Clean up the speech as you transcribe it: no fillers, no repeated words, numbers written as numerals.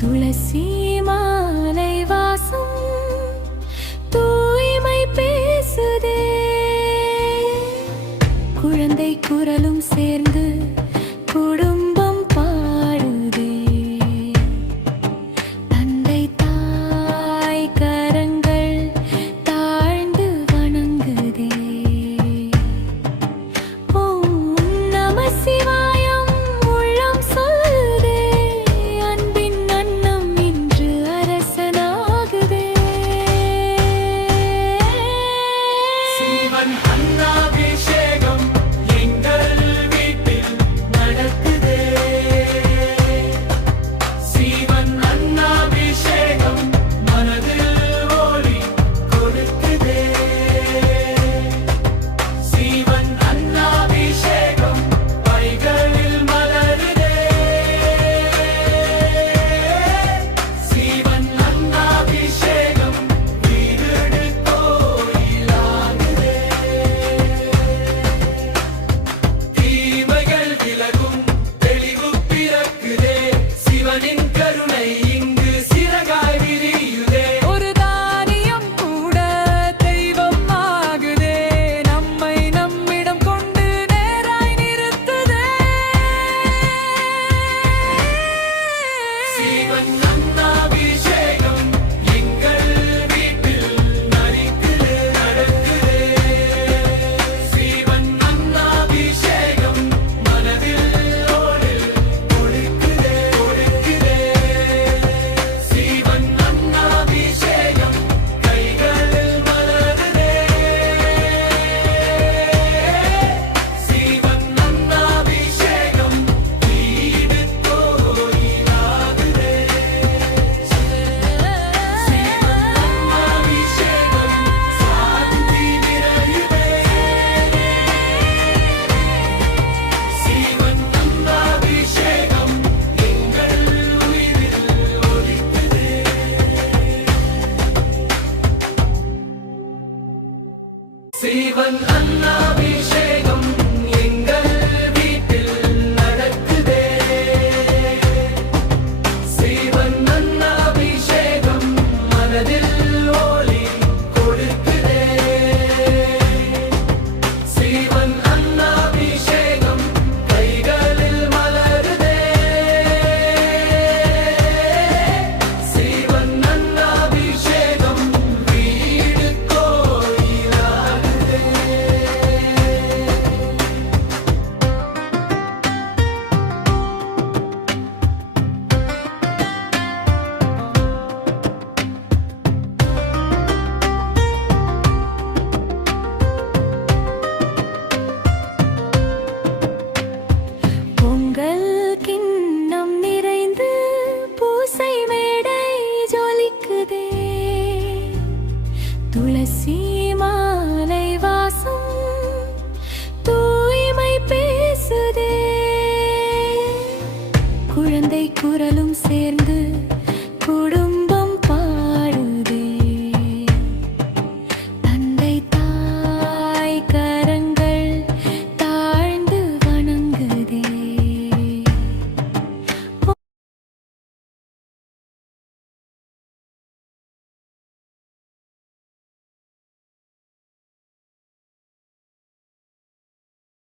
துளசி மாலை வாசம் தூய்மை பேசுதே, குழந்தை குரலும் சேர்ந்து குடும்பம் பாடுதே, தந்தை தாய் கரங்கள் தாழ்ந்து வணங்குதே. ஓம் நம சிவாயம் உள்ளம் சொல்லுதே, அன்பின் அன்னம் இன்று அரசனாகுதே. சிவன் அன்னாபிஷேகம் எங்கள் வீட்டில் நடக்குதே. சிவன் அன்னாபிஷேகம் மனதில் ஒளி கொடுக்குதே. சிவன் அன்னாபிஷேகம் பைகளில் மலருதே. சிவன் அன்னாபிஷேகம் வீடு கோயிலாகுதே. தீமைகள் விலகும் தெளிவு பிறக்குதே. சிவனின் கருணை இங்கு சிறகாய் விரியுதே. ஒரு தானியம் கூட தெய்வம் ஆகுதே, நம்மை நம்மிடம் கொண்டு நேராய் நிறுத்துதே. சிவன் அன்னாபிஷேகம் எங்கள் வீட்டில் நடக்குதே. சிவன் அன்னாபிஷேகம் மனதில் ஒளி கொடுக்குதே. சிவன் அன்னாபிஷேகம் கைகளில் மலருதே. சிவன் அன்னாபிஷேகம் வீடு கோயிலாகுதே. சிவன் அன்னாபிஷேகம் சாந்தி நிறையுதே. சிவன் அன்னாபிஷேகம் எங்கள் உயிரில் ஒலிக்குதே. சிவன் அன்னாபிஷேகம் எங்கள் வீட்டில் நடக்குதே. சிவன் அன்னாபிஷேகம் மனதில்